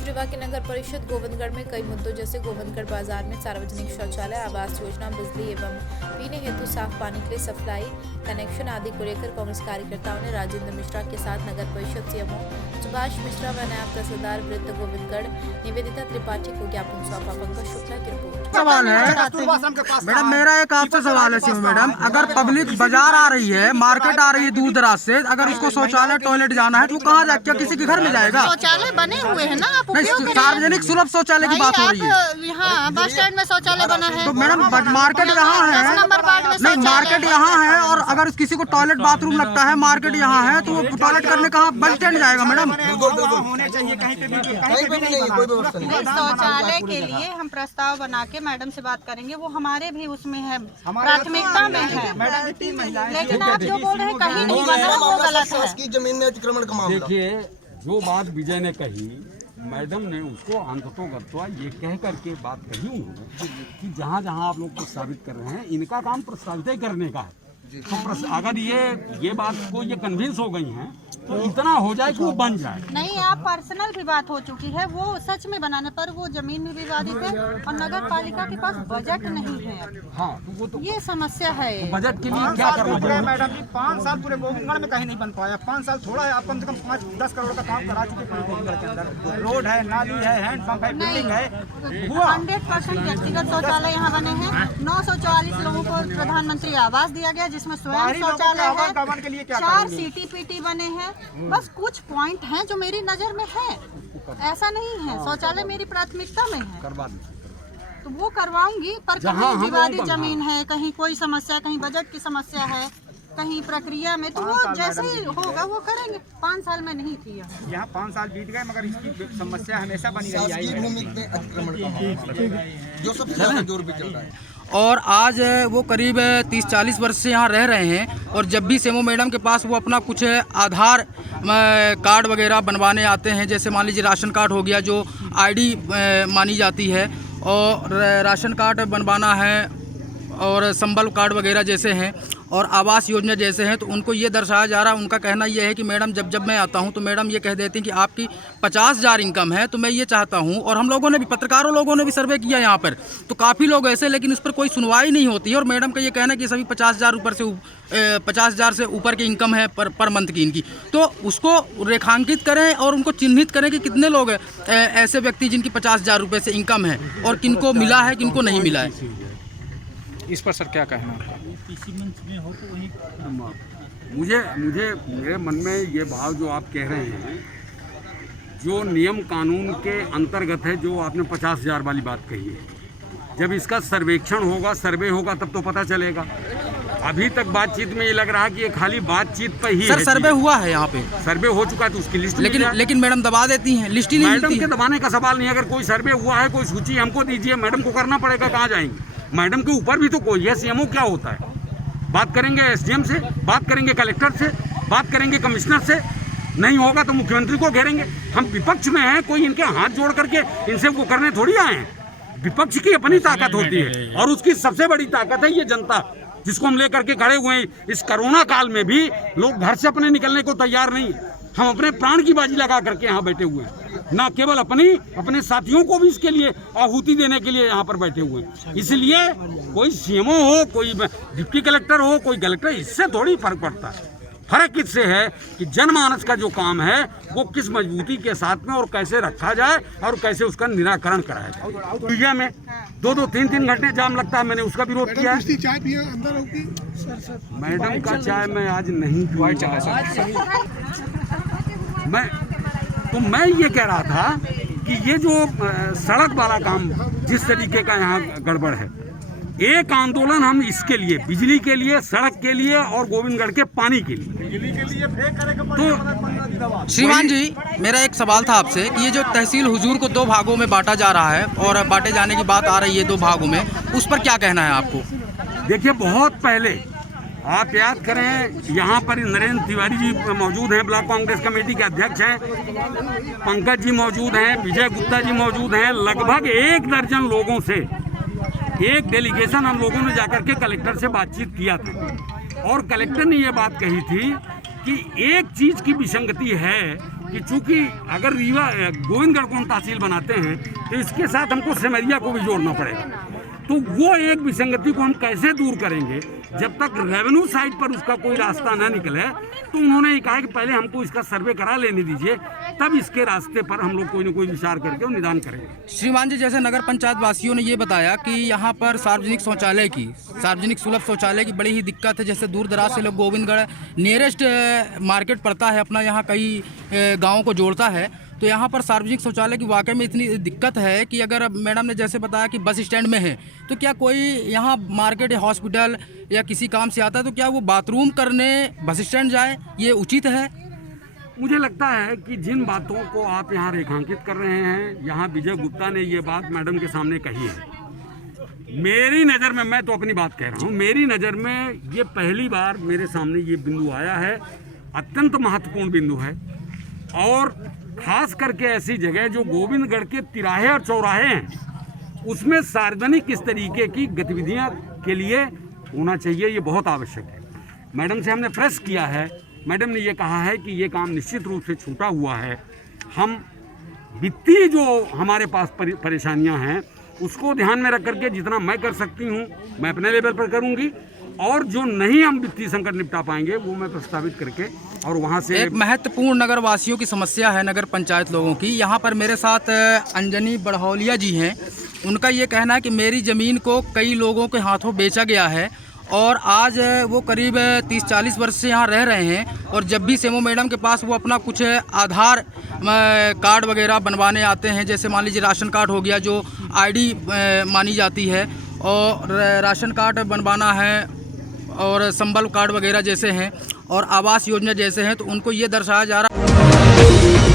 रीवा के नगर परिषद गोविंदगढ़ में कई मुद्दों जैसे गोविंदगढ़ बाजार में सार्वजनिक शौचालय, आवास योजना, बिजली एवं पीने हेतु साफ पानी के लिए सप्लाई कनेक्शन आदि को लेकर कांग्रेस कार्यकर्ताओं ने राजेंद्र मिश्रा के साथ नगर परिषद सीएमओ सुभाष मिश्रा व नायब तहसीलदार वृत्त गोविंदगढ़ निवेदिता त्रिपाठी को ज्ञापन सौंपा। पंकज शुक्ला की रिपोर्ट। सवाल है मैडम, मेरा एक आपसे सवाल है सीएम मैडम, अगर पब्लिक बाजार आ रही है, मार्केट आ रही है दूर दराज से, अगर उसको शौचालय टॉयलेट जाना है तो कहाँ जाए? क्या किसी के घर में जाएगा? शौचालय बने हुए हैं ना, आप नहीं, सार्वजनिक सुलभ शौचालय की बात हो रही है। यहाँ बस स्टैंड में शौचालय बना है तो मैडम मार्केट यहाँ है, नहीं मार्केट यहाँ है, और अगर किसी को टॉयलेट बाथरूम लगता है, मार्केट यहाँ है, तो वो टॉयलेट करने कहाँ बस स्टैंड जाएगा? मैडम शौचालय के लिए हम प्रस्ताव बना के मैडम से बात करेंगे, वो हमारे भी उसमें है, प्राथमिकता में है। लेकिन आप जो बोल रहे हैं कहीं नहीं बना, वो गलत है। जमीन में अतिक्रमण का मामला। देखिए, जो बात विजय ने कही, मैडम ने उसको अंततोगत्वा ये कह करके बात कही उन्होंने कि जहाँ जहाँ आप लोग प्रस्तावित कर रहे हैं, इनका काम प्रस्तावित ही करने का है। तो अगर ये बात को ये कन्विंस हो गई हैं तो इतना हो जाए कि वो बन जाए। नहीं, आप पर्सनल भी बात हो चुकी है, वो सच में बनाने पर वो जमीन भी विवादित है और नगर पालिका के पास बजट नहीं है। हाँ, तो वो तो ये समस्या है। तो बजट के लिए क्या करना पड़ेगा? मैडम जी 5 साल पूरे गोविंदगढ़ में कहीं नहीं बन पाया। 5 साल थोड़ा है, आप कम से कम 5-10 करोड़ का काम करा चुके पूरे गोविंदगढ़ के अंदर। रोड है, नाली है, हैंडपंप है, बिल्डिंग है, 100% व्यक्तिगत शौचालय यहाँ बने हैं। 944 लोगों को प्रधानमंत्री आवास दिया गया, जिसमें स्वयं शौचालय है। 4 CTPT बने हैं। बस कुछ पॉइंट हैं जो मेरी नजर में है, ऐसा नहीं है। शौचालय मेरी प्राथमिकता में है, तो वो करवाऊंगी। पर कहीं विवादित जमीन है, कहीं कोई समस्या, कहीं बजट की समस्या है, कहीं प्रक्रिया में, तो वो जैसे ही होगा वो करेंगे। 5 साल में नहीं किया। यहाँ 5 साल बीत गए, मगर इसकी समस्या हमेशा बनी रही है। भूमि में अतिक्रमण का मामला जो सबसे ज्यादा जोर पे चल रहा है। और आज वो करीब 30-40 वर्ष से यहाँ रह रहे हैं, और जब भी सीएमओ मैडम के पास वो अपना कुछ आधार कार्ड वगैरह बनवाने आते हैं, जैसे मान लीजिए राशन कार्ड हो गया जो ID मानी जाती है, और राशन कार्ड बनवाना है, और संबल कार्ड वगैरह जैसे हैं, और आवास योजना जैसे हैं, तो उनको ये दर्शाया जा रहा है। उनका कहना ये है कि मैडम जब मैं आता हूँ तो मैडम ये कह देती हैं कि आपकी 50,000 इनकम है, तो मैं ये चाहता हूँ। और हम लोगों ने भी, पत्रकारों लोगों ने भी सर्वे किया यहाँ पर, तो काफ़ी लोग ऐसे, लेकिन उस पर कोई सुनवाई नहीं होती है। और मैडम का ये कहना है कि सभी 50,000 से ऊपर की इनकम है पर मंथ की इनकी, तो उसको रेखांकित करें और उनको चिन्हित करें कि कितने लोग ऐसे व्यक्ति जिनकी 50,000 रुपये से इनकम है, और किनको मिला है, किनको नहीं मिला है। इस पर सर क्या कहना है? मुझे मेरे मन में ये भाव जो आप कह रहे हैं, जो नियम कानून के अंतर्गत है, जो आपने 50,000 वाली बात कही है, जब इसका सर्वेक्षण होगा, सर्वे होगा, तब तो पता चलेगा। अभी तक बातचीत में ये लग रहा है कि ये खाली बातचीत पर ही सर है। सर्वे हुआ है यहाँ पे, सर्वे हो चुका है, तो उसकी लिस्ट लेकिन मैडम दबा देती हैं, लिस्ट ही नहीं मिलती। मैडम के दबाने का सवाल नहीं। अगर कोई सर्वे हुआ है, कोई सूची हमको दीजिए, मैडम को करना पड़ेगा, कहाँ जाएंगे? मैडम के ऊपर भी तो कोई है। सीएमओ क्या होता है? बात करेंगे SDM से, बात करेंगे कलेक्टर से, बात करेंगे कमिश्नर से, नहीं होगा तो मुख्यमंत्री को घेरेंगे। हम विपक्ष में हैं, कोई इनके हाथ जोड़ करके इनसे वो करने थोड़ी आए हैं। विपक्ष की अपनी ताकत होती है, और उसकी सबसे बड़ी ताकत है ये जनता, जिसको हम लेकर के खड़े हुए हैं। इस कोरोना काल में भी लोग घर से अपने निकलने को तैयार नहीं। हम अपने प्राण की बाजी लगा करके यहाँ बैठे हुए हैं, ना केवल अपने साथियों को भी इसके लिए आहुति देने के लिए यहाँ पर बैठे हुए हैं। इसलिए कोई सीएमओ हो, कोई डिप्टी कलेक्टर हो, कोई कलेक्टर, इससे थोड़ी फर्क पड़ता है। फर्क इससे है कि जनमानस का जो काम है वो किस मजबूती के साथ में और कैसे रखा जाए, और कैसे उसका निराकरण कराया जाए। मीडिया में 2-2, 3-3 घंटे जाम लगता है, मैंने उसका विरोध किया है। चाय पिए अंदर होगी मैडम का चाय मैं आज नहीं मैं ये कह रहा था कि ये जो सड़क वाला काम जिस तरीके का यहाँ गड़बड़ है, एक आंदोलन हम इसके लिए, बिजली के लिए, सड़क के लिए और गोविंदगढ़ के पानी के लिए। तो श्रीमान जी, मेरा एक सवाल था आपसे कि ये जो तहसील हुजूर को 2 भागों में बांटा जा रहा है, और बांटे जाने की बात आ रही है 2 भागों में, उस पर क्या कहना है आपको? देखिए, बहुत पहले आप याद करें, यहाँ पर नरेंद्र तिवारी जी मौजूद हैं, ब्लॉक कांग्रेस कमेटी के अध्यक्ष हैं, पंकज जी मौजूद हैं, विजय गुप्ता जी मौजूद हैं। लगभग 1 दर्जन लोगों से एक डेलीगेशन हम लोगों ने जाकर के कलेक्टर से बातचीत किया था, और कलेक्टर ने ये बात कही थी कि एक चीज़ की विसंगति है कि चूंकि अगर रीवा गोविंदगढ़ को हम तहसील बनाते हैं तो इसके साथ हमको सिमरिया को भी जोड़ना पड़ेगा। तो वो एक विसंगति को हम कैसे दूर करेंगे जब तक रेवेन्यू साइड पर उसका कोई रास्ता ना निकले। तो उन्होंने ये कहा कि पहले हमको इसका सर्वे करा लेने दीजिए, तब इसके रास्ते पर हम लोग कोई ना कोई विचार करके निदान करेंगे। श्रीमान जी, जैसे नगर पंचायत वासियों ने ये बताया कि यहाँ पर सार्वजनिक सुलभ शौचालय की बड़ी ही दिक्कत है। जैसे दूर दराज से लोग गोविंदगढ़ नियरेस्ट मार्केट पड़ता है अपना, यहाँ कई गाँवों को जोड़ता है, तो यहाँ पर सार्वजनिक शौचालय की वाकई में इतनी दिक्कत है कि अगर मैडम ने जैसे बताया कि बस स्टैंड में है, तो क्या कोई यहाँ मार्केट या हॉस्पिटल या किसी काम से आता है तो क्या वो बाथरूम करने बस स्टैंड जाए, ये उचित है? मुझे लगता है कि जिन बातों को आप यहाँ रेखांकित कर रहे हैं, यहाँ विजय गुप्ता ने ये बात मैडम के सामने कही है। मेरी नज़र में, मैं तो अपनी बात कह रहा हूँ, मेरी नज़र में ये पहली बार मेरे सामने ये बिंदु आया है। अत्यंत महत्वपूर्ण बिंदु है, और खास करके ऐसी जगह जो गोविंदगढ़ के तिराहे और चौराहे हैं, उसमें सार्वजनिक इस तरीके की गतिविधियां के लिए होना चाहिए, ये बहुत आवश्यक है। मैडम से हमने प्रेस किया है, मैडम ने ये कहा है कि ये काम निश्चित रूप से छूटा हुआ है। हम वित्तीय जो हमारे पास परेशानियां हैं उसको ध्यान में रख करके जितना मैं कर सकती हूँ मैं अपने लेवल पर करूँगी, और जो नहीं हम वित्तीय संकट निपटा पाएंगे वो मैं प्रस्तावित करके और वहाँ से। एक महत्वपूर्ण नगर वासियों की समस्या है नगर पंचायत लोगों की। यहाँ पर मेरे साथ अंजनी बढ़ौलिया जी हैं। उनका ये कहना है कि मेरी ज़मीन को कई लोगों के हाथों बेचा गया है और आज वो करीब 30-40 वर्ष से यहाँ रह रहे हैं, और जब भी सेमो मैडम के पास वो अपना कुछ आधार कार्ड वगैरह बनवाने आते हैं, जैसे मान लीजिए राशन कार्ड हो गया जो आईडी मानी जाती है, और राशन कार्ड बनवाना है और संबल कार्ड वगैरह जैसे हैं और आवास योजना जैसे हैं, तो उनको ये दर्शाया जा रहा है